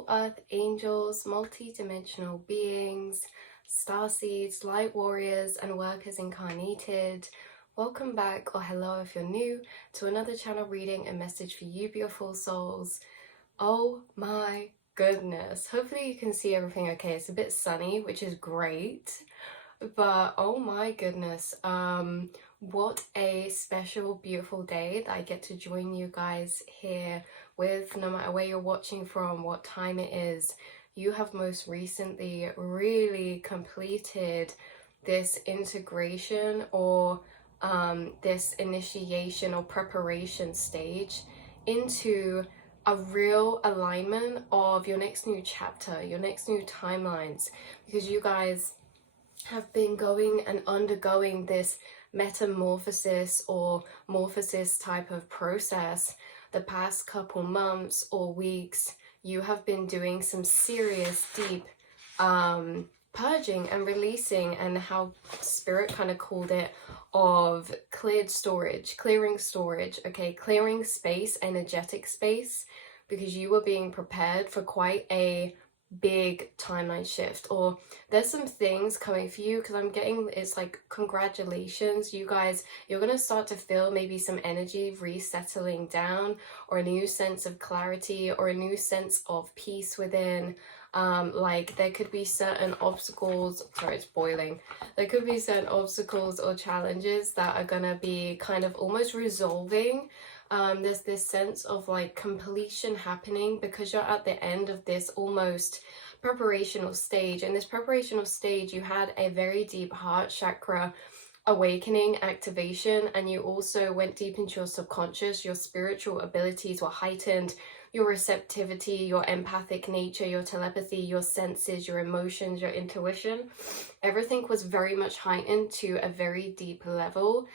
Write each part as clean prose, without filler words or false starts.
Hello, Earth angels, multi-dimensional beings, starseeds, light warriors, and workers incarnated. Welcome back, or hello if you're new, to another channel reading and message for you, beautiful souls. Oh my goodness. Hopefully you can see everything okay. It's a bit sunny, which is great. But oh my goodness, what a special, beautiful day that I get to join you guys here with, no matter where you're watching from, what time it is. You have most recently really completed this integration or this initiation or preparation stage into a real alignment of your next new chapter, your next new timelines, because you guys have been going and undergoing this metamorphosis or morphosis type of process the past couple months or weeks. You have been doing some serious deep purging and releasing, and how spirit kind of called it, of cleared storage, clearing storage, okay, clearing space, energetic space, because you were being prepared for quite a big timeline shift, or there's some things coming for you, because I'm getting, it's like, congratulations, you guys, you're gonna start to feel maybe some energy resettling down, or a new sense of clarity, or a new sense of peace within. Like there could be certain obstacles, sorry, it's boiling, there could be certain obstacles or challenges that are gonna be kind of almost resolving. There's this sense of like completion happening, because you're at the end of this almost preparational stage. In this preparational stage, you had a very deep heart chakra awakening, activation, and you also went deep into your subconscious. Your spiritual abilities were heightened, your receptivity, your empathic nature, your telepathy, your senses, your emotions, your intuition, everything was very much heightened to a very deep level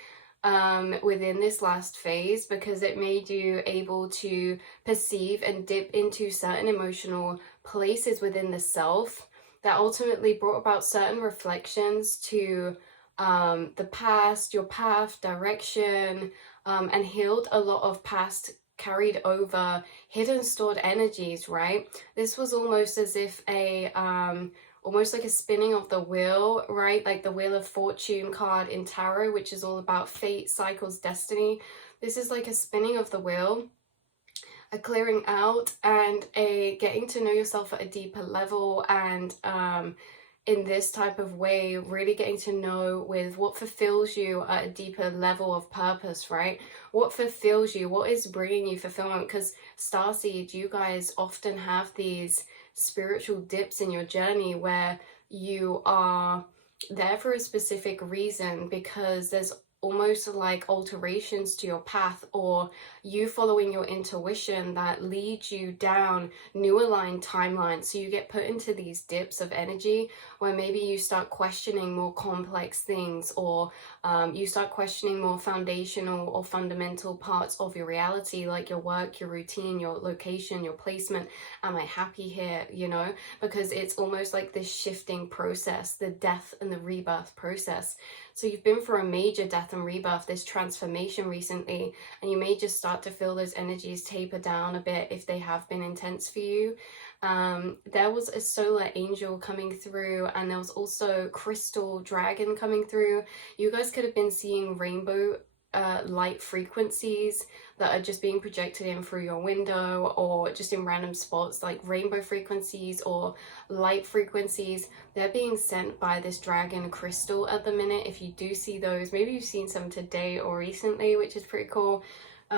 within this last phase, because it made you able to perceive and dip into certain emotional places within the self that ultimately brought about certain reflections to the past, your path, direction, and healed a lot of past carried over hidden stored energies, right? This was almost as if a almost like a spinning of the wheel, right? Like the Wheel of Fortune card in tarot, which is all about fate, cycles, destiny. This is like a spinning of the wheel, a clearing out, and a getting to know yourself at a deeper level, and in this type of way, really getting to know with what fulfills you at a deeper level of purpose, right? What fulfills you, what is bringing you fulfillment? Because starseed, you guys often have these spiritual dips in your journey where you are there for a specific reason, because there's almost like alterations to your path, or you following your intuition that leads you down new aligned timelines. So you get put into these dips of energy where maybe you start questioning more complex things, or you start questioning more foundational or fundamental parts of your reality, like your work, your routine, your location, your placement. Am I happy here? You know, because it's almost like this shifting process, the death and the rebirth process. So you've been for a major death and rebirth, this transformation recently, and you may just start to feel those energies taper down a bit if they have been intense for you. There was a solar angel coming through, and there was also crystal dragon coming through. You guys could have been seeing rainbow light frequencies that are just being projected in through your window, or just in random spots, like rainbow frequencies or light frequencies. They're being sent by this dragon crystal at the minute. If you do see those, maybe you've seen some today or recently, which is pretty cool. So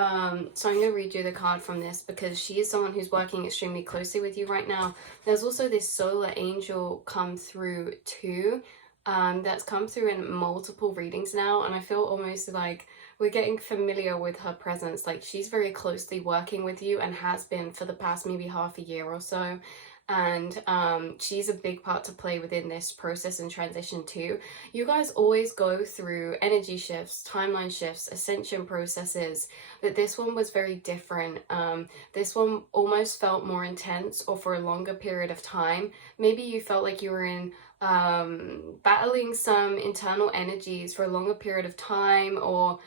I'm going to read you the card from this, because she is someone who's working extremely closely with you right now. There's also this solar angel come through too, that's come through in multiple readings now, and I feel almost like we're getting familiar with her presence. Like she's very closely working with you, and has been for the past maybe half a year or so. And she's a big part to play within this process and transition too. You guys always go through energy shifts, timeline shifts, ascension processes, but this one was very different. This one almost felt more intense, or for a longer period of time. Maybe you felt like you were in battling some internal energies for a longer period of time, or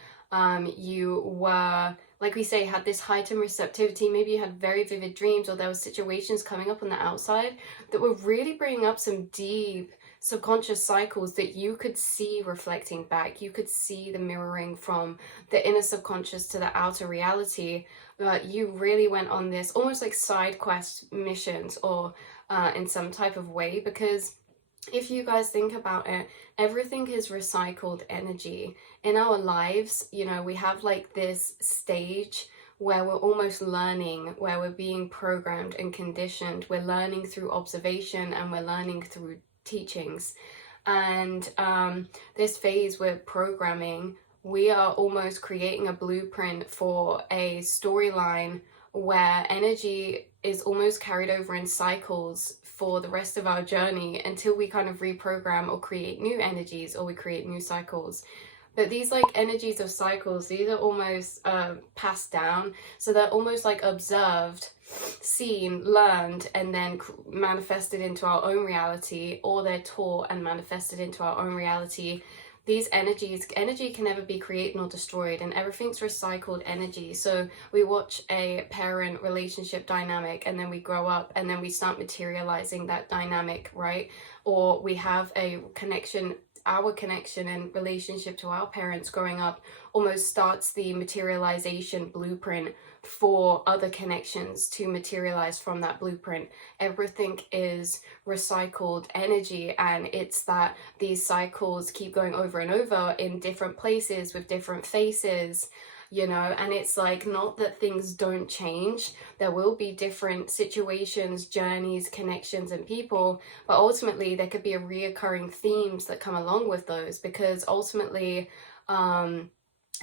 you were like we say, had this heightened receptivity. Maybe you had very vivid dreams, or there were situations coming up on the outside that were really bringing up some deep subconscious cycles that you could see reflecting back. You could see the mirroring from the inner subconscious to the outer reality. But you really went on this almost like side quest missions, or in some type of way, because if you guys think about it, everything is recycled energy. In our lives, you know, we have like this stage where we're almost learning, where we're being programmed and conditioned. We're learning through observation, and we're learning through teachings. And this phase we're programming, we are almost creating a blueprint for a storyline where energy is almost carried over in cycles for the rest of our journey, until we kind of reprogram or create new energies, or we create new cycles. But these like energies of cycles, these are almost passed down. So they're almost like observed, seen, learned, and then manifested into our own reality, or they're taught and manifested into our own reality. These energy can never be created nor destroyed, and everything's recycled energy. So we watch a parent relationship dynamic, and then we grow up, and then we start materializing that dynamic, right? Or we have a connection, our connection and relationship to our parents growing up almost starts the materialization blueprint for other connections to materialize from that blueprint. Everything is recycled energy, and it's that these cycles keep going over and over in different places with different faces, you know. And it's like, not that things don't change, there will be different situations, journeys, connections, and people, but ultimately there could be a reoccurring themes that come along with those, because ultimately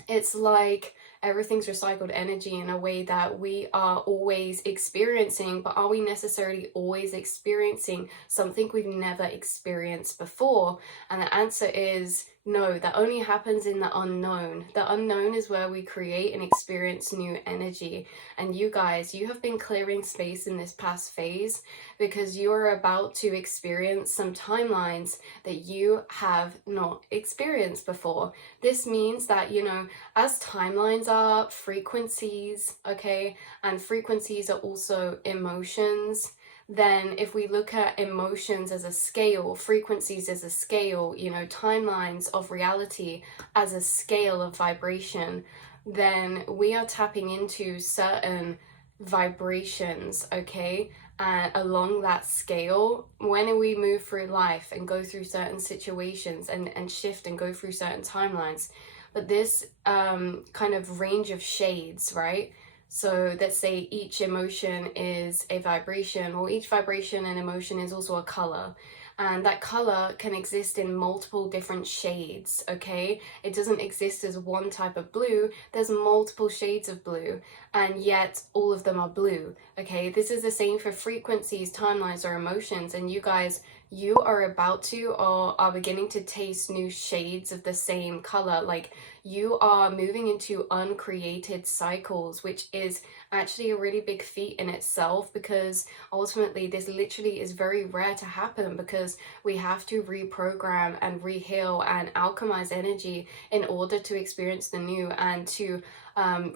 it's like everything's recycled energy in a way that we are always experiencing. But are we necessarily always experiencing something we've never experienced before? And the answer is no. That only happens in the unknown. The unknown is where we create and experience new energy. And you guys, you have been clearing space in this past phase, because you're about to experience some timelines that you have not experienced before. This means that, you know, as timelines are frequencies, okay, and frequencies are also emotions, then if we look at emotions as a scale, frequencies as a scale, you know, timelines of reality as a scale of vibration, then we are tapping into certain vibrations, okay? And along that scale, when we move through life and go through certain situations and shift and go through certain timelines, but this kind of range of shades, right? So let's say each emotion is a vibration, or each vibration and emotion is also a color. And that color can exist in multiple different shades, okay? It doesn't exist as one type of blue, there's multiple shades of blue, and yet all of them are blue, okay? This is the same for frequencies, timelines, or emotions. And you guys, you are about to, or are beginning to taste new shades of the same color. Like, you are moving into uncreated cycles, which is actually a really big feat in itself, because ultimately this literally is very rare to happen, because we have to reprogram and reheal and alchemize energy in order to experience the new, and to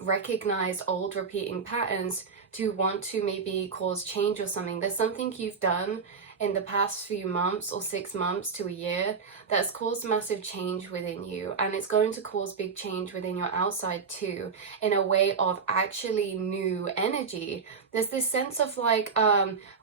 recognize old repeating patterns, to want to maybe cause change or something. There's something you've done in the past few months or 6 months to a year that's caused massive change within you, and it's going to cause big change within your outside too, in a way of actually new energy. There's this sense of like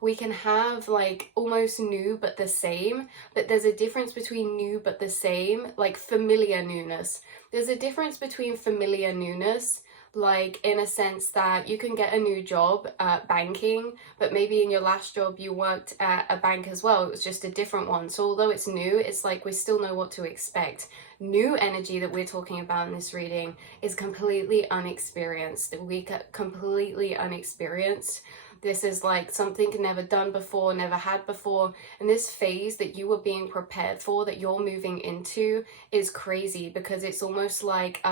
we can have like almost new but the same, but there's a difference between new but the same, like familiar newness. There's a difference between familiar newness, like in a sense that you can get a new job at banking, but maybe in your last job you worked at a bank as well, it was just a different one. So although it's new, it's like we still know what to expect. New energy that we're talking about in this reading is completely unexperienced. Completely unexperienced. This is like something never done before, never had before. And this phase that you were being prepared for, that you're moving into, is crazy, because it's almost like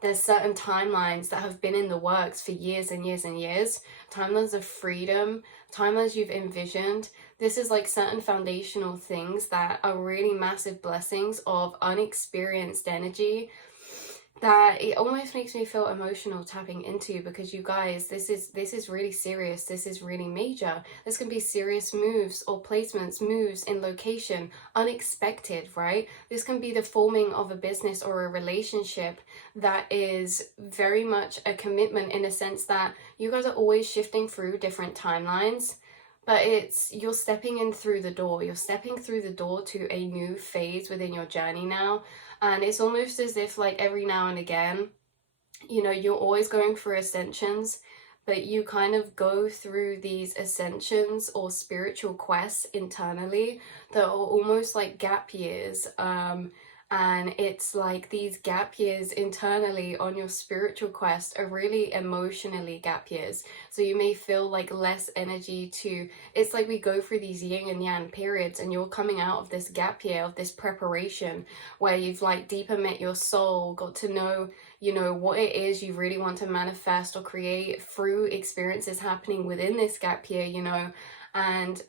there's certain timelines that have been in the works for years and years and years. Timelines of freedom, timelines you've envisioned. This is like certain foundational things that are really massive blessings of unexperienced energy that it almost makes me feel emotional tapping into, because you guys, this is really serious. This is really major. This can be serious moves or placements, moves in location, unexpected, right? This can be the forming of a business or a relationship that is very much a commitment, in a sense that you guys are always shifting through different timelines. But you're stepping in through the door. You're stepping through the door to a new phase within your journey now. And it's almost as if, like, every now and again, you know, you're always going through ascensions, but you kind of go through these ascensions or spiritual quests internally that are almost like gap years. And it's like these gap years internally on your spiritual quest are really emotionally gap years. So you may feel like less energy to, it's like we go through these yin and yang periods, and you're coming out of this gap year, of this preparation, where you've like deeper met your soul, got to know, you know, what it is you really want to manifest or create through experiences happening within this gap year, you know. And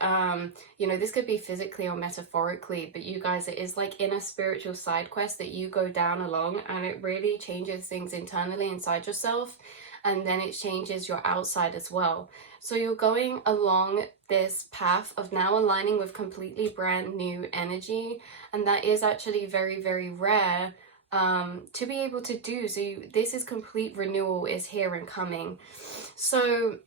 you know, this could be physically or metaphorically, but you guys, it is like in a spiritual side quest that you go down along, and it really changes things internally inside yourself, and then it changes your outside as well. So you're going along this path of now aligning with completely brand new energy, and that is actually very, very rare to be able to do. So this is complete renewal is here and coming. So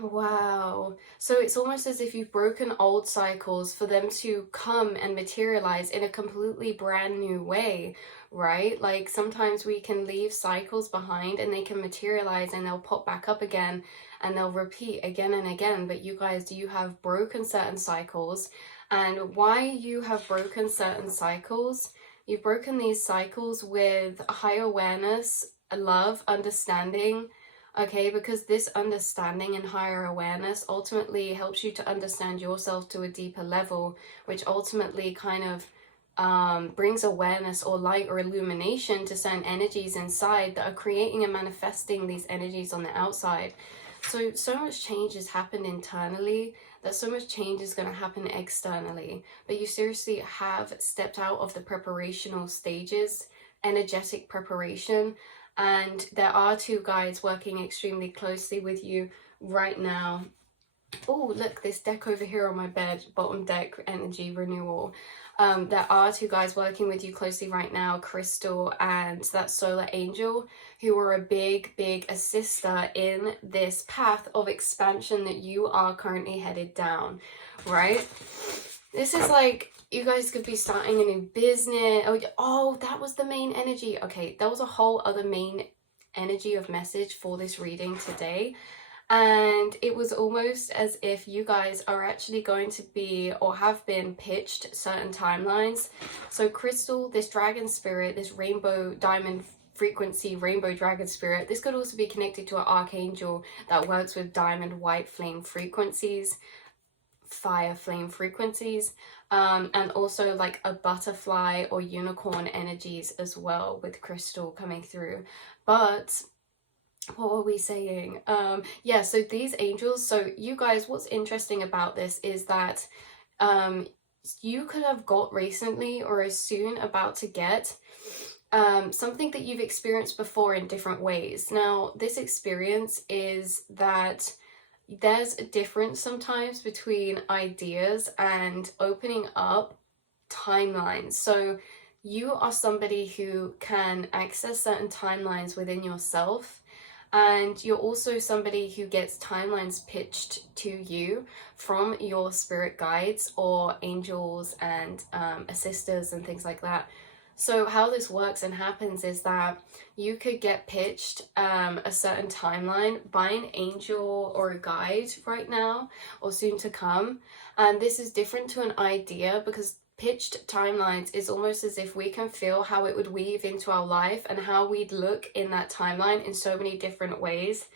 wow. So it's almost as if you've broken old cycles for them to come and materialize in a completely brand new way, right? Like sometimes we can leave cycles behind and they can materialize and they'll pop back up again and they'll repeat again and again. But you guys, you have broken certain cycles, and why you have broken certain cycles, you've broken these cycles with high awareness, love, understanding. Okay, because this understanding and higher awareness ultimately helps you to understand yourself to a deeper level, which ultimately kind of brings awareness or light or illumination to certain energies inside that are creating and manifesting these energies on the outside. So much change has happened internally, that so much change is going to happen externally. But you seriously have stepped out of the preparational stages, energetic preparation. And there are two guides working extremely closely with you right now. Oh, look, this deck over here on my bed, bottom deck, energy renewal. There are two guys working with you closely right now, Crystal and that solar angel, who are a big assister in this path of expansion that you are currently headed down, right? This is like, you guys could be starting a new business. Oh, that was the main energy. Okay, that was a whole other main energy of message for this reading today. And it was almost as if you guys are actually going to be, or have been pitched, certain timelines. So Crystal, this dragon spirit, this rainbow diamond frequency rainbow dragon spirit, this could also be connected to an archangel that works with diamond white flame frequencies, fire flame frequencies, and also like a butterfly or unicorn energies as well, with Crystal coming through. But what were we saying? Yeah, so these angels, so you guys, what's interesting about this is that you could have got recently or is soon about to get something that you've experienced before in different ways. Now, this experience is that there's a difference sometimes between ideas and opening up timelines. So you are somebody who can access certain timelines within yourself, and you're also somebody who gets timelines pitched to you from your spirit guides or angels and assisters and things like that. So how this works and happens is that you could get pitched a certain timeline by an angel or a guide right now or soon to come. And this is different to an idea, because pitched timelines is almost as if we can feel how it would weave into our life and how we'd look in that timeline in so many different ways,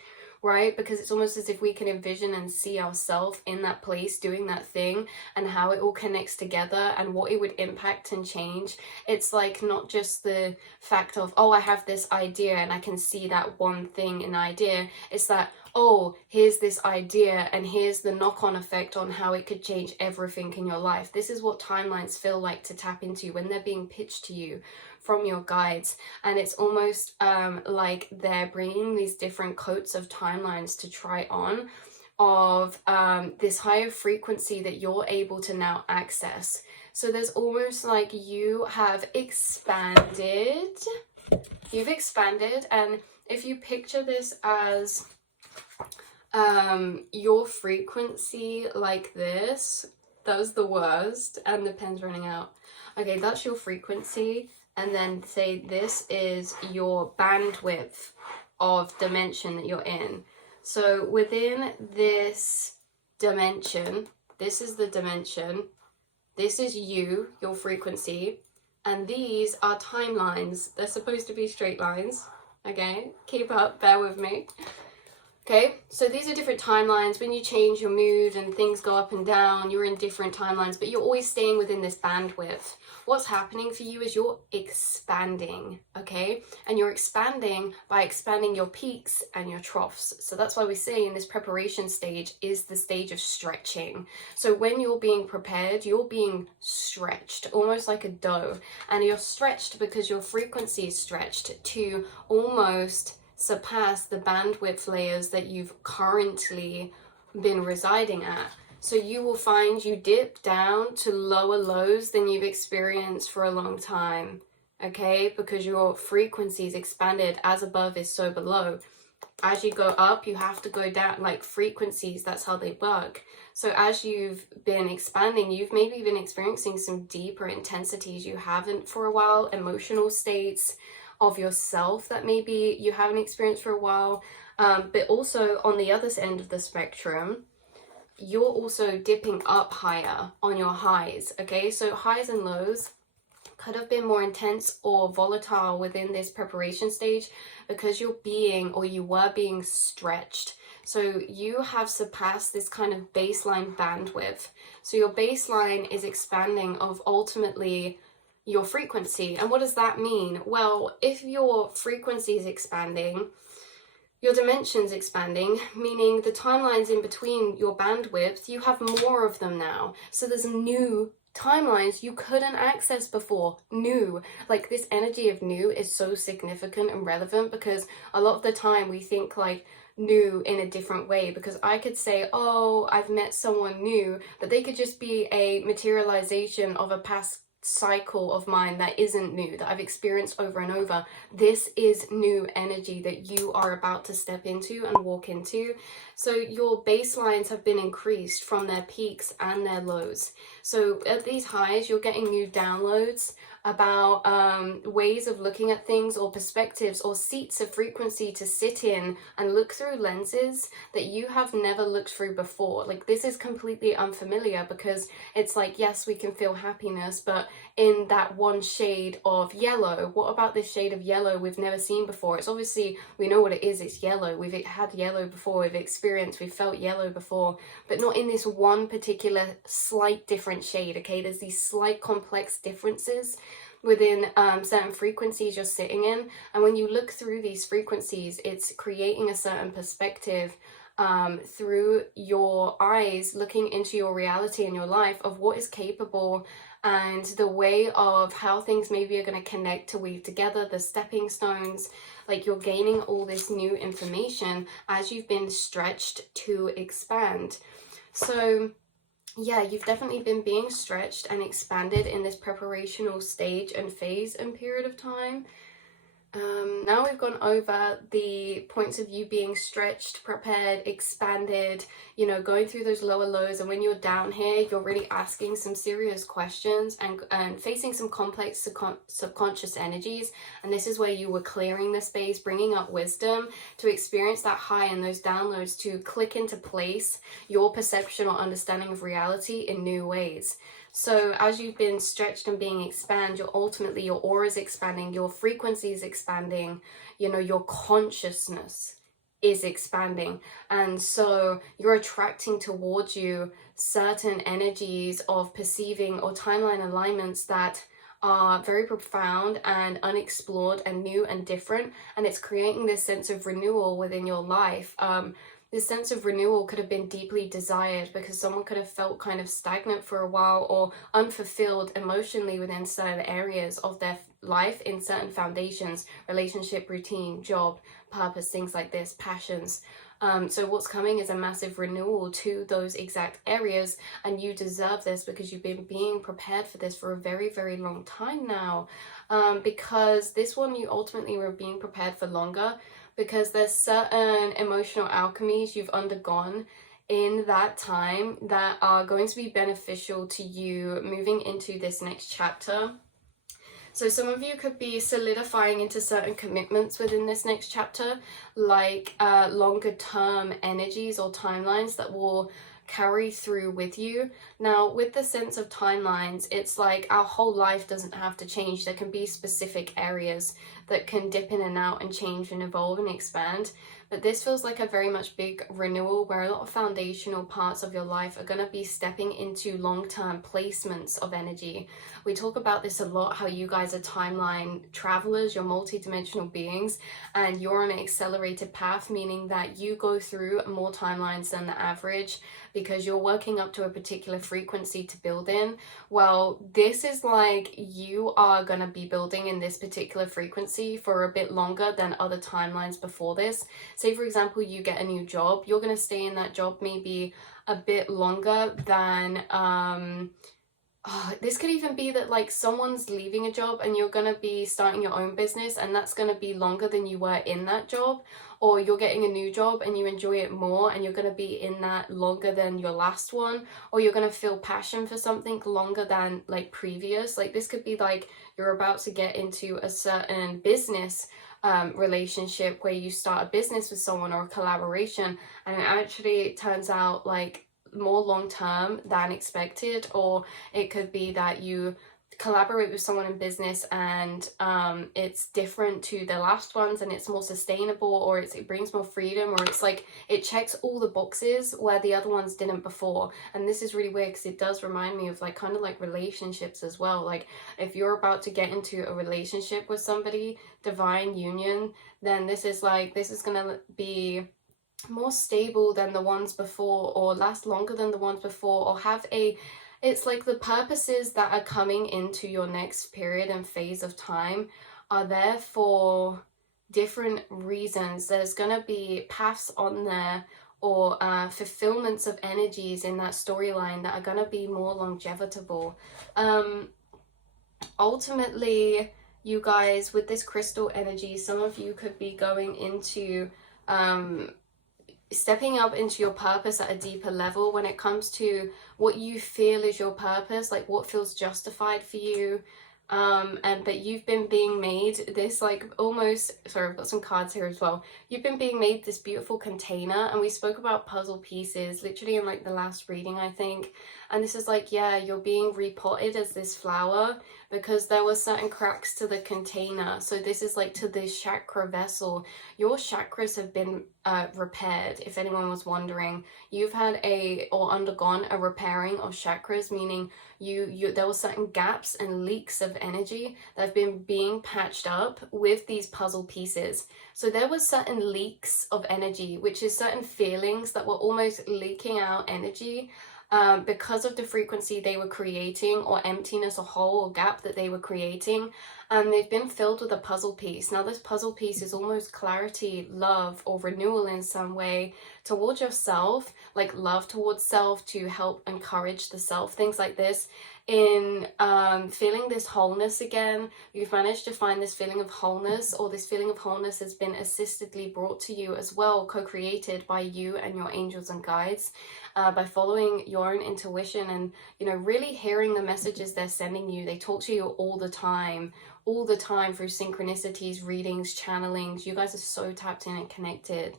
right? Because it's almost as if we can envision and see ourselves in that place doing that thing, and how it all connects together and what it would impact and change. It's like not just the fact of, oh, I have this idea and I can see that one thing in the idea. It's that, oh, here's this idea and here's the knock-on effect on how it could change everything in your life. This is what timelines feel like to tap into when they're being pitched to you from your guides. And it's almost like they're bringing these different coats of timelines to try on of this higher frequency that you're able to now access. So there's almost like you have expanded. You've expanded, and if you picture this as your frequency like this, that was the worst, and the pen's running out. Okay, that's your frequency, and then say this is your bandwidth of dimension that you're in. So within this dimension, this is the dimension, this is you, your frequency, and these are timelines. They're supposed to be straight lines. Okay, keep up, bear with me. Okay, so these are different timelines. When you change your mood and things go up and down, you're in different timelines, but you're always staying within this bandwidth. What's happening for you is you're expanding, okay? And you're expanding by expanding your peaks and your troughs. So that's why we say in this preparation stage is the stage of stretching. So when you're being prepared, you're being stretched, almost like a dough. And you're stretched because your frequency is stretched to almost surpass the bandwidth layers that you've currently been residing at. So you will find you dip down to lower lows than you've experienced for a long time, okay? Because your frequency is expanded. As above is so below. As you go up, you have to go down, like frequencies, that's how they work. So as you've been expanding, you've maybe been experiencing some deeper intensities you haven't for a while, emotional states of yourself that maybe you haven't experienced for a while, but also on the other end of the spectrum, you're also dipping up higher on your highs, okay? So highs and lows could have been more intense or volatile within this preparation stage because you're being, or you were being stretched. So you have surpassed this kind of baseline bandwidth. So your baseline is expanding of ultimately your frequency. And what does that mean? Well, if your frequency is expanding, your dimension's expanding, meaning the timelines in between your bandwidth, you have more of them now. So there's new timelines you couldn't access before. New. Like, this energy of new is so significant and relevant because a lot of the time we think like new in a different way, because I could say, oh, I've met someone new, but they could just be a materialization of a past cycle of mine that isn't new, that I've experienced over and over. This is new energy that you are about to step into and walk into. So your baselines have been increased from their peaks and their lows. So at these highs, you're getting new downloads about ways of looking at things, or perspectives, or seats of frequency to sit in and look through lenses that you have never looked through before. Like, this is completely unfamiliar because it's like, yes, we can feel happiness, but in that one shade of yellow. What about this shade of yellow we've never seen before? It's obviously, we know what it is, it's yellow. We've had yellow before, we've felt yellow before, but not in this one particular slight different shade, okay? There's these slight complex differences within certain frequencies you're sitting in, and when you look through these frequencies, it's creating a certain perspective through your eyes, looking into your reality and your life of what is capable, and the way of how things maybe are going to connect to weave together, the stepping stones. Like, you're gaining all this new information as you've been stretched to expand. So yeah, you've definitely been being stretched and expanded in this preparational stage and phase and period of time. Now we've gone over the points of you being stretched, prepared, expanded, you know, going through those lower lows. And when you're down here, you're really asking some serious questions and facing some complex subconscious energies. And this is where you were clearing the space, bringing up wisdom to experience that high and those downloads, to click into place your perception or understanding of reality in new ways. So as you've been stretched and being expanded, ultimately your aura is expanding, your frequency is expanding, you know, your consciousness is expanding. And so you're attracting towards you certain energies of perceiving or timeline alignments that are very profound and unexplored and new and different. And it's creating this sense of renewal within your life. this sense of renewal could have been deeply desired because someone could have felt kind of stagnant for a while or unfulfilled emotionally within certain areas of their life, in certain foundations, relationship, routine, job, purpose, things like this, passions. So what's coming is a massive renewal to those exact areas, and you deserve this because you've been being prepared for this for a very, very long time now. Because this one, you ultimately were being prepared for longer, because there's certain emotional alchemies you've undergone in that time that are going to be beneficial to you moving into this next chapter. So some of you could be solidifying into certain commitments within this next chapter, like longer term energies or timelines that will carry through with you. Now, with the sense of timelines, it's like our whole life doesn't have to change. There can be specific areas that can dip in and out and change and evolve and expand. But this feels like a very much big renewal where a lot of foundational parts of your life are going to be stepping into long-term placements of energy. We talk about this a lot, how you guys are timeline travelers, you're multi-dimensional beings, and you're on an accelerated path, meaning that you go through more timelines than the average because you're working up to a particular frequency to build in. Well, this is like you are going to be building in this particular frequency for a bit longer than other timelines before this. Say, for example, you get a new job, you're going to stay in that job maybe a bit longer than this could even be that like someone's leaving a job and you're going to be starting your own business, and that's going to be longer than you were in that job. Or you're getting a new job and you enjoy it more and you're going to be in that longer than your last one. Or you're going to feel passion for something longer than like previous. Like this could be like you're about to get into a certain business relationship where you start a business with someone or a collaboration, and it actually turns out like more long term than expected. Or it could be that you collaborate with someone in business and it's different to the last ones and it's more sustainable, or it brings more freedom, or it's like it checks all the boxes where the other ones didn't before. And this is really weird because it does remind me of like kind of like relationships as well. Like if you're about to get into a relationship with somebody, divine union, then this is gonna be more stable than the ones before, or last longer than the ones before, or it's like the purposes that are coming into your next period and phase of time are there for different reasons. There's going to be paths on there or fulfillments of energies in that storyline that are going to be more longevitable. Ultimately, you guys, with this crystal energy, some of you could be going into stepping up into your purpose at a deeper level when it comes to what you feel is your purpose, like what feels justified for you. And that you've been being made this like almost, sorry, I've got some cards here as well. You've been being made this beautiful container, and we spoke about puzzle pieces literally in like the last reading, I think. And this is like, yeah, you're being repotted as this flower because there were certain cracks to the container. So this is like to this chakra vessel. Your chakras have been repaired. If anyone was wondering, you've had or undergone a repairing of chakras, meaning there were certain gaps and leaks of energy that have been being patched up with these puzzle pieces. So there were certain leaks of energy, which is certain feelings that were almost leaking out energy because of the frequency they were creating, or emptiness or hole or gap that they were creating, and they've been filled with a puzzle piece. Now this puzzle piece is almost clarity, love, or renewal in some way towards yourself, like love towards self to help encourage the self, things like this. In feeling this wholeness again, you've managed to find this feeling of wholeness, or this feeling of wholeness has been assistedly brought to you as well, co-created by you and your angels and guides, by following your own intuition and, you know, really hearing the messages they're sending you. They talk to you all the time through synchronicities, readings, channelings. You guys are so tapped in and connected.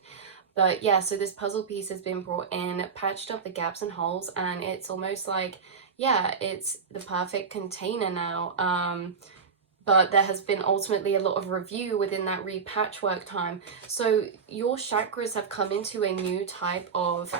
But yeah, so this puzzle piece has been brought in, patched up the gaps and holes, and it's almost like, yeah, it's the perfect container now. But there has been ultimately a lot of review within that repatchwork time. So your chakras have come into a new type of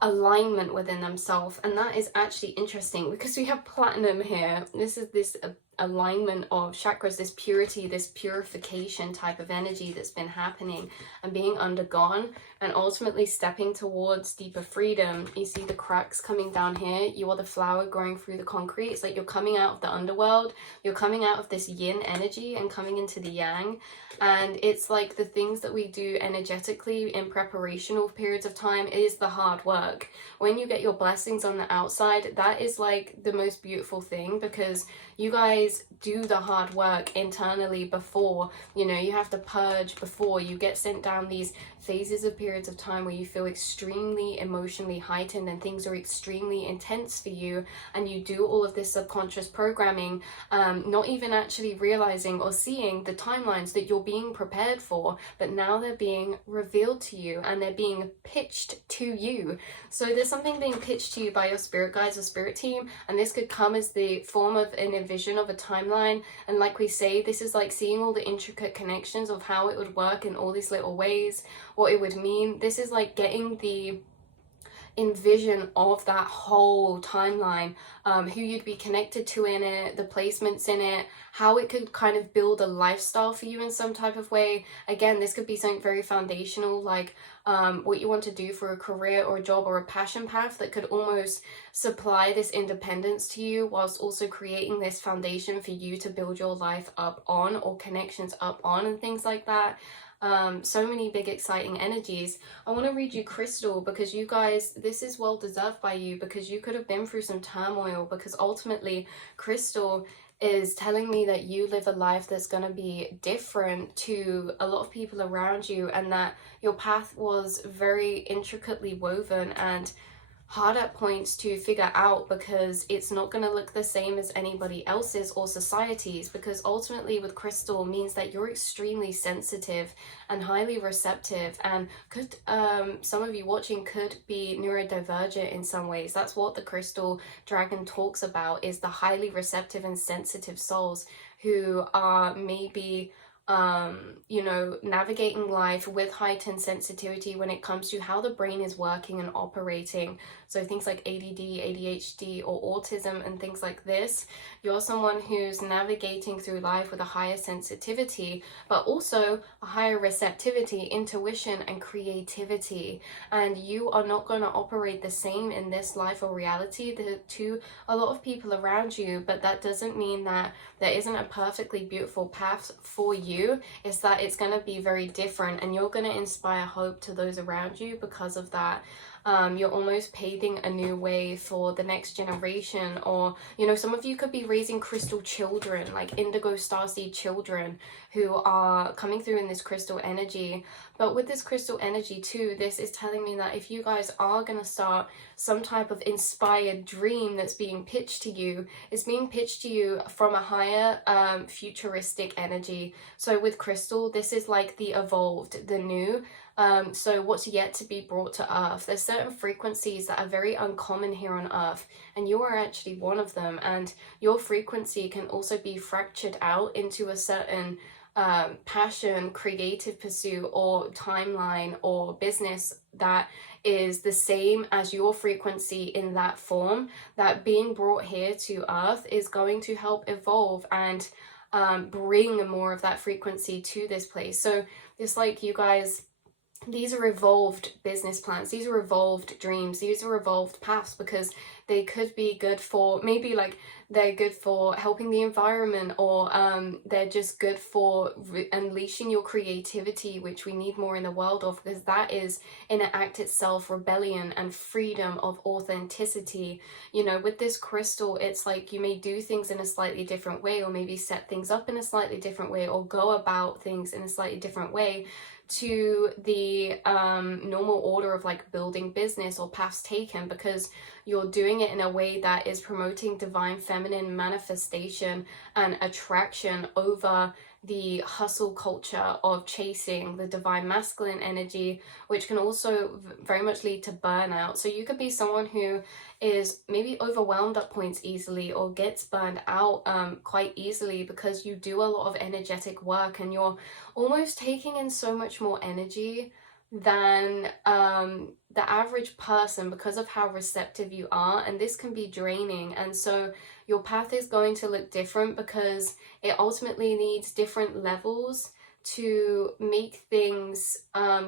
alignment within themselves, and that is actually interesting because we have platinum here. This is this alignment of chakras, this purity, this purification type of energy that's been happening and being undergone, and ultimately stepping towards deeper freedom. You see the cracks coming down here. You are the flower growing through the concrete. It's like you're coming out of the underworld, you're coming out of this yin energy and coming into the yang. And it's like the things that we do energetically in preparation of periods of time is the hard work. When you get your blessings on the outside, that is like the most beautiful thing, because you guys do the hard work internally before, you know, you have to purge before you get sent down these phases of periods of time where you feel extremely emotionally heightened and things are extremely intense for you, and you do all of this subconscious programming, not even actually realizing or seeing the timelines that you're being prepared for, but now they're being revealed to you and they're being pitched to you. So there's something being pitched to you by your spirit guides or spirit team, and this could come as the form of an envision of a timeline. And like we say, this is like seeing all the intricate connections of how it would work in all these little ways, what it would mean. This is like getting the envision of that whole timeline, who you'd be connected to in it, the placements in it, how it could kind of build a lifestyle for you in some type of way. Again, this could be something very foundational, like what you want to do for a career or a job or a passion path that could almost supply this independence to you, whilst also creating this foundation for you to build your life up on, or connections up on, and things like that. So many big exciting energies. I want to read you crystal, because you guys, this is well deserved by you, because you could have been through some turmoil, because ultimately crystal is telling me that you live a life that's going to be different to a lot of people around you, and that your path was very intricately woven and hard at points to figure out, because it's not going to look the same as anybody else's or society's, because ultimately with crystal means that you're extremely sensitive and highly receptive, and could some of you watching could be neurodivergent in some ways. That's what the crystal dragon talks about, is the highly receptive and sensitive souls who are maybe you know, navigating life with heightened sensitivity when it comes to how the brain is working and operating. So things like ADD, ADHD, or autism and things like this. You're someone who's navigating through life with a higher sensitivity, but also a higher receptivity, intuition, and creativity. And you are not going to operate the same in this life or reality to a lot of people around you, but that doesn't mean that there isn't a perfectly beautiful path for you. It's that it's going to be very different, and you're going to inspire hope to those around you because of that. You're almost paving a new way for the next generation, or, you know, some of you could be raising crystal children, like indigo starseed children who are coming through in this crystal energy. But with this crystal energy too, this is telling me that if you guys are going to start some type of inspired dream that's being pitched to you, it's being pitched to you from a higher futuristic energy. So with crystal, this is like the evolved, the new. So what's yet to be brought to earth. There's certain frequencies that are very uncommon here on earth, and you are actually one of them, and your frequency can also be fractured out into a certain passion, creative pursuit, or timeline, or business that is the same as your frequency in that form, that being brought here to earth is going to help evolve and bring more of that frequency to this place. So it's like you guys, these are evolved business plans, these are evolved dreams, these are evolved paths, because they could be good for, maybe like they're good for helping the environment, or they're just good for unleashing your creativity, which we need more in the world of, because that is in an act itself rebellion and freedom of authenticity. You know, with this crystal, it's like you may do things in a slightly different way, or maybe set things up in a slightly different way, or go about things in a slightly different way to the normal order of like building business or paths taken, because you're doing it in a way that is promoting divine feminine manifestation and attraction over the hustle culture of chasing the divine masculine energy, which can also very much lead to burnout. So you could be someone who is maybe overwhelmed at points easily, or gets burned out quite easily, because you do a lot of energetic work and you're almost taking in so much more energy than the average person because of how receptive you are, and this can be draining. And so your path is going to look different because it ultimately needs different levels to make things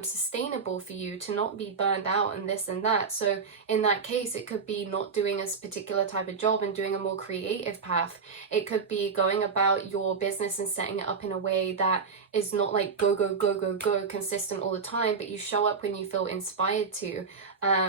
sustainable for you, to not be burned out and this and that. So in that case, it could be not doing a particular type of job and doing a more creative path. It could be going about your business and setting it up in a way that is not like go, go, go, go, go consistent all the time, but you show up when you feel inspired to.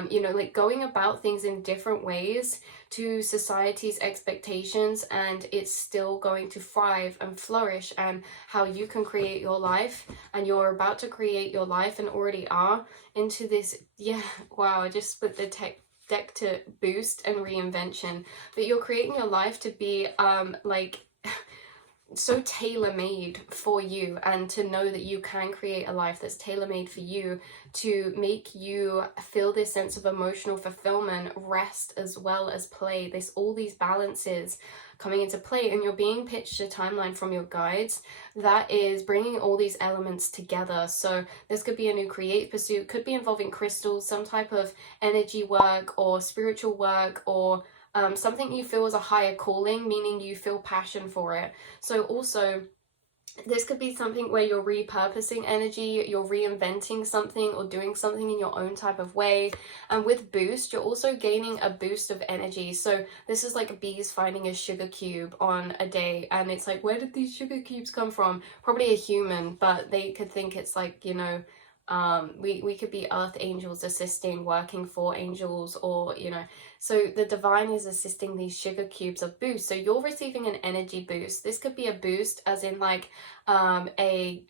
You know, like going about things in different ways to society's expectations, and it's still going to thrive and flourish, and how you can create your life. And you're about to create your life and already are into this, yeah, wow, I just put the deck to boost and reinvention, but you're creating your life to be like so tailor-made for you, and to know that you can create a life that's tailor-made for you, to make you feel this sense of emotional fulfillment, rest as well as play. There's all these balances coming into play, and you're being pitched a timeline from your guides that is bringing all these elements together. So this could be a new creative pursuit, could be involving crystals, some type of energy work or spiritual work, or something you feel is a higher calling, meaning you feel passion for it. So also, this could be something where you're repurposing energy, you're reinventing something or doing something in your own type of way. And with boost, you're also gaining a boost of energy. So this is like bees finding a sugar cube on a day, and it's like, where did these sugar cubes come from? Probably a human, but they could think it's like, you know, we could be earth angels assisting, working for angels, or, you know, so the divine is assisting these sugar cubes of boost. So you're receiving an energy boost. This could be a boost as in like a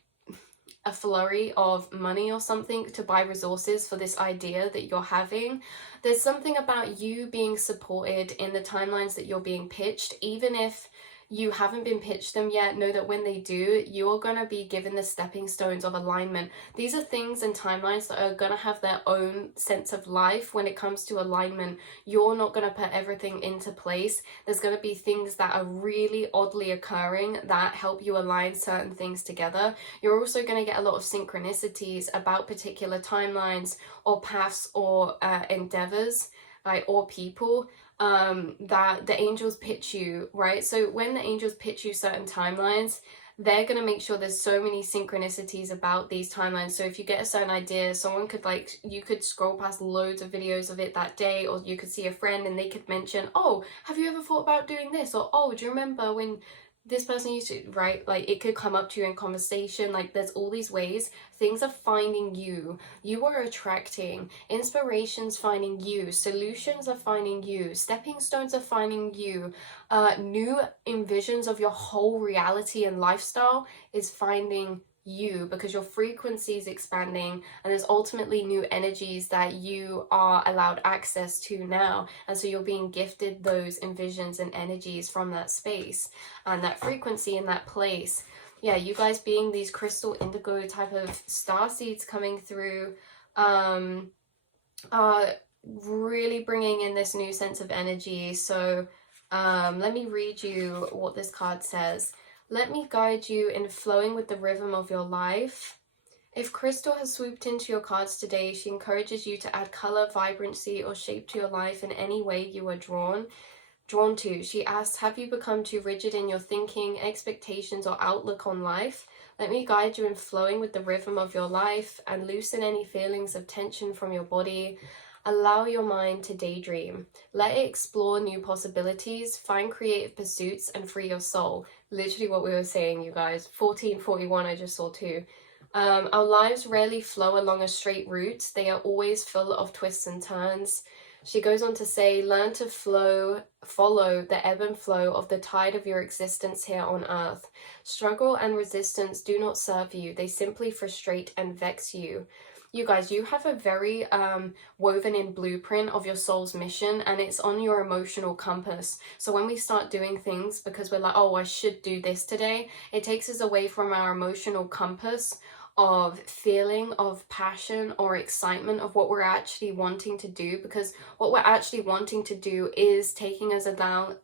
flurry of money or something to buy resources for this idea that you're having. There's something about you being supported in the timelines that you're being pitched, even if you haven't been pitched them yet. Know that when they do, you're going to be given the stepping stones of alignment. These are things and timelines that are going to have their own sense of life when it comes to alignment. You're not going to put everything into place. There's going to be things that are really oddly occurring that help you align certain things together. You're also going to get a lot of synchronicities about particular timelines or paths or endeavors, right, or people that the angels pitch you, right? So when the angels pitch you certain timelines, they're going to make sure there's so many synchronicities about these timelines. So if you get a certain idea, someone could like, you could scroll past loads of videos of it that day, or you could see a friend and they could mention, oh, have you ever thought about doing this? Or, oh, do you remember when this person used to, right? Like it could come up to you in conversation. Like there's all these ways things are finding you. You are attracting inspirations, finding you, solutions are finding you, stepping stones are finding you, new envisions of your whole reality and lifestyle is finding you, because your frequency is expanding, and there's ultimately new energies that you are allowed access to now, and so you're being gifted those envisions and energies from that space and that frequency in that place. Yeah, you guys being these crystal indigo type of star seeds coming through, are really bringing in this new sense of energy. So let me read you what this card says. Let me guide you in flowing with the rhythm of your life. If Crystal has swooped into your cards today, she encourages you to add color, vibrancy, or shape to your life in any way you are drawn to. She asks, have you become too rigid in your thinking, expectations, or outlook on life? Let me guide you in flowing with the rhythm of your life and loosen any feelings of tension from your body. Allow your mind to daydream. Let it explore new possibilities, find creative pursuits, and free your soul. Literally what we were saying, you guys. 1441 I just saw too. Our lives rarely flow along a straight route. They are always full of twists and turns. She goes on to say, learn to follow the ebb and flow of the tide of your existence here on earth. Struggle and resistance do not serve you. They simply frustrate and vex you. You guys, you have a very woven in blueprint of your soul's mission, and it's on your emotional compass. So when we start doing things because we're like, oh, I should do this today, it takes us away from our emotional compass of feeling of passion or excitement of what we're actually wanting to do, because what we're actually wanting to do is taking us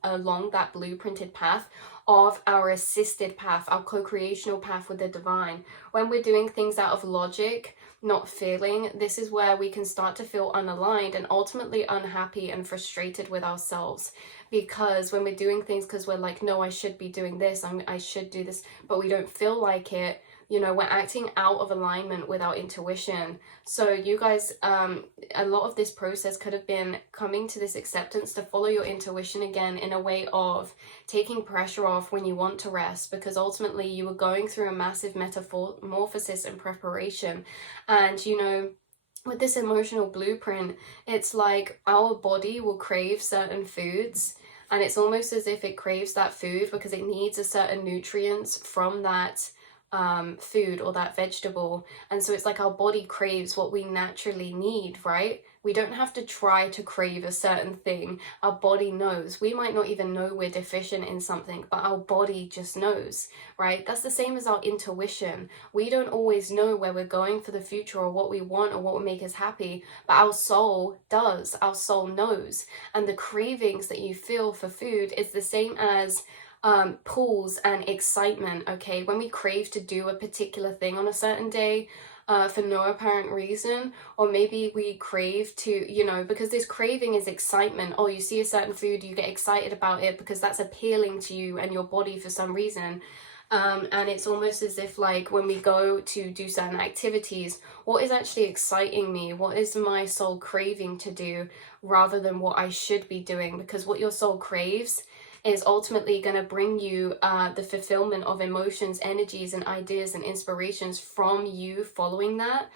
along that blueprinted path of our assisted path, our co-creational path with the divine. When we're doing things out of logic, not feeling, this is where we can start to feel unaligned and ultimately unhappy and frustrated with ourselves. Because when we're doing things because we're like, no, I should be doing this, I should do this, but we don't feel like it, you know, we're acting out of alignment with our intuition. So you guys, a lot of this process could have been coming to this acceptance to follow your intuition again, in a way of taking pressure off when you want to rest, because ultimately you were going through a massive metamorphosis and preparation. And, you know, with this emotional blueprint, it's like our body will crave certain foods, and it's almost as if it craves that food because it needs a certain nutrients from that food or that vegetable. And so it's like our body craves what we naturally need, right? We don't have to try to crave a certain thing. Our body knows. We might not even know we're deficient in something, but our body just knows, right? That's the same as our intuition. We don't always know where we're going for the future or what we want or what will make us happy, but our soul does. Our soul knows. And the cravings that you feel for food is the same as pulls and excitement, okay? When we crave to do a particular thing on a certain day, for no apparent reason, or maybe we crave to, you know, because this craving is excitement. Oh, you see a certain food, you get excited about it because that's appealing to you and your body for some reason. And it's almost as if, like, when we go to do certain activities, what is actually exciting me? What is my soul craving to do, rather than what I should be doing? Because what your soul craves is ultimately going to bring you the fulfillment of emotions, energies, and ideas and inspirations from you following that,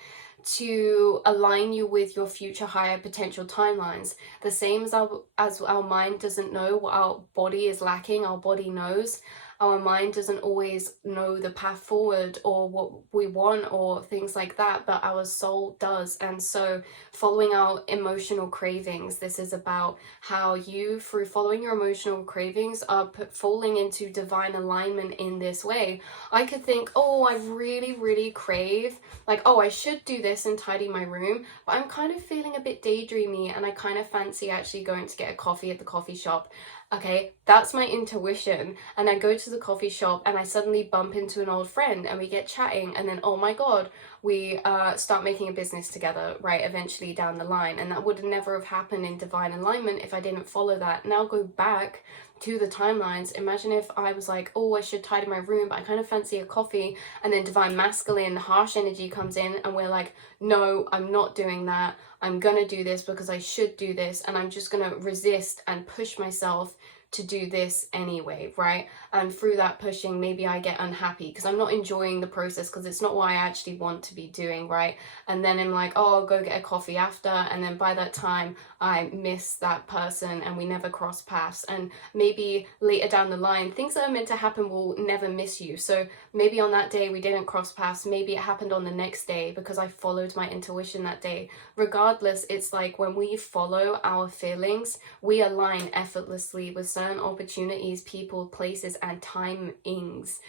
to align you with your future higher potential timelines. The same as our mind doesn't know what our body is lacking, our body knows. Our mind doesn't always know the path forward or what we want or things like that, but our soul does. And so following our emotional cravings, this is about how you, through following your emotional cravings, are falling into divine alignment in this way. I could think, oh, I really crave, like, oh, I should do this and tidy my room, but I'm kind of feeling a bit daydreamy and I kind of fancy actually going to get a coffee at the coffee shop. Okay, that's my intuition. And I go to the coffee shop and I suddenly bump into an old friend and we get chatting, and then, oh my god, we start making a business together, right, eventually down the line. And that would never have happened in divine alignment if I didn't follow that. Now go back to the timelines. Imagine if I was like, oh, I should tidy my room, but I kind of fancy a coffee, and then divine masculine harsh energy comes in and we're like, no, I'm not doing that. I'm gonna do this because I should do this, and I'm just gonna resist and push myself to do this anyway, right? And through that pushing, maybe I get unhappy because I'm not enjoying the process, because it's not what I actually want to be doing, right? And then I'm like, oh, I'll go get a coffee after, and then by that time I miss that person and we never cross paths. And maybe later down the line, things that are meant to happen will never miss you. So maybe on that day we didn't cross paths, maybe it happened on the next day because I followed my intuition that day. Regardless, it's like when we follow our feelings, we align effortlessly with certain opportunities, people, places, and timings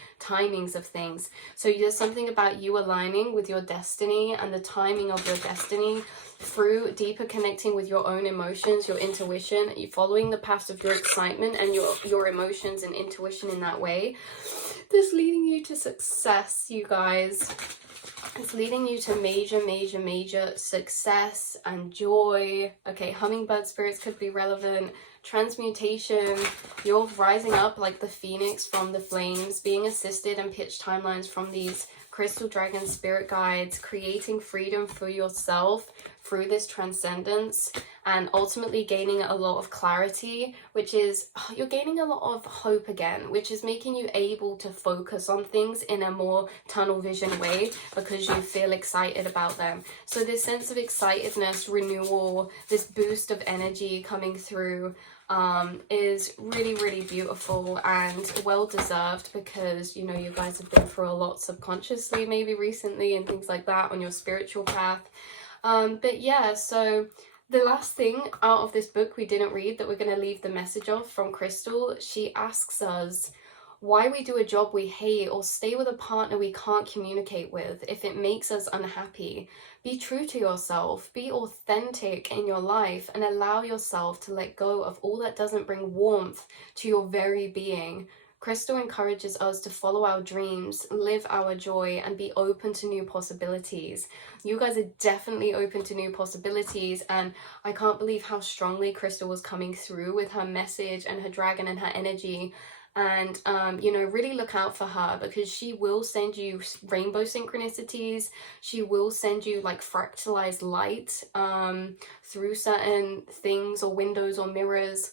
of things. So there's something about you aligning with your destiny and the timing of your destiny through deeper connecting with your own emotions, your intuition, you following the path of your excitement and your emotions and intuition in that way. This leading you to success, you guys. It's leading you to major success and joy. Okay, hummingbird spirits could be relevant. Transmutation, you're rising up like the phoenix from the flames, being assisted and pitched timelines from these crystal dragon spirit guides, creating freedom for yourself through this transcendence, and ultimately gaining a lot of clarity, which is, you're gaining a lot of hope again, which is making you able to focus on things in a more tunnel vision way because you feel excited about them. So this sense of excitedness, renewal, this boost of energy coming through is really beautiful and well deserved, because, you know, you guys have been through a lot subconsciously maybe recently and things like that on your spiritual path. But yeah, so the last thing out of this book we didn't read that we're going to leave the message of from Crystal, she asks us why we do a job we hate or stay with a partner we can't communicate with if it makes us unhappy. Be true to yourself, be authentic in your life, and allow yourself to let go of all that doesn't bring warmth to your very being. Crystal encourages us to follow our dreams, live our joy, and be open to new possibilities. You guys are definitely open to new possibilities, and I can't believe how strongly Crystal was coming through with her message and her dragon and her energy. And you know, really look out for her, because she will send you rainbow synchronicities. She will send you like fractalized light through certain things or windows or mirrors.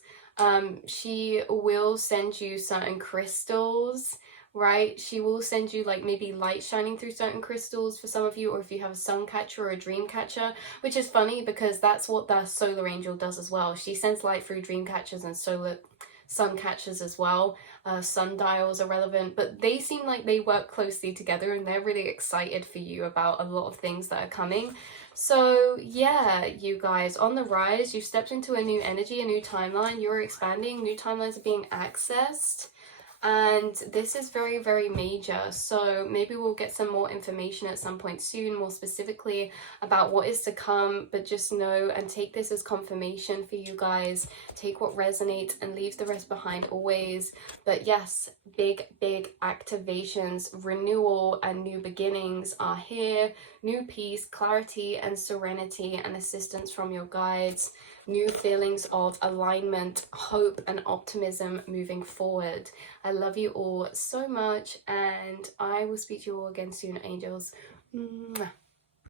She will send you certain crystals, right? She will send you like maybe light shining through certain crystals for some of you, or if you have a sun catcher or a dream catcher, which is funny because that's what the solar angel does as well. She sends light through dream catchers and sun catchers as well. Sundials are relevant, but they seem like they work closely together, and they're really excited for you about a lot of things that are coming. So yeah, you guys, on the rise, you stepped into a new energy, a new timeline. You're expanding, new timelines are being accessed, and this is very, very major. So maybe we'll get some more information at some point soon, more specifically about what is to come. But just know and take this as confirmation for you guys. Take what resonates and leave the rest behind always. But yes, big activations, renewal and new beginnings are here. New peace, clarity and serenity, and assistance from your guides. New feelings of alignment, hope and optimism moving forward. I love you all so much, and I will speak to you all again soon, angels. Mwah.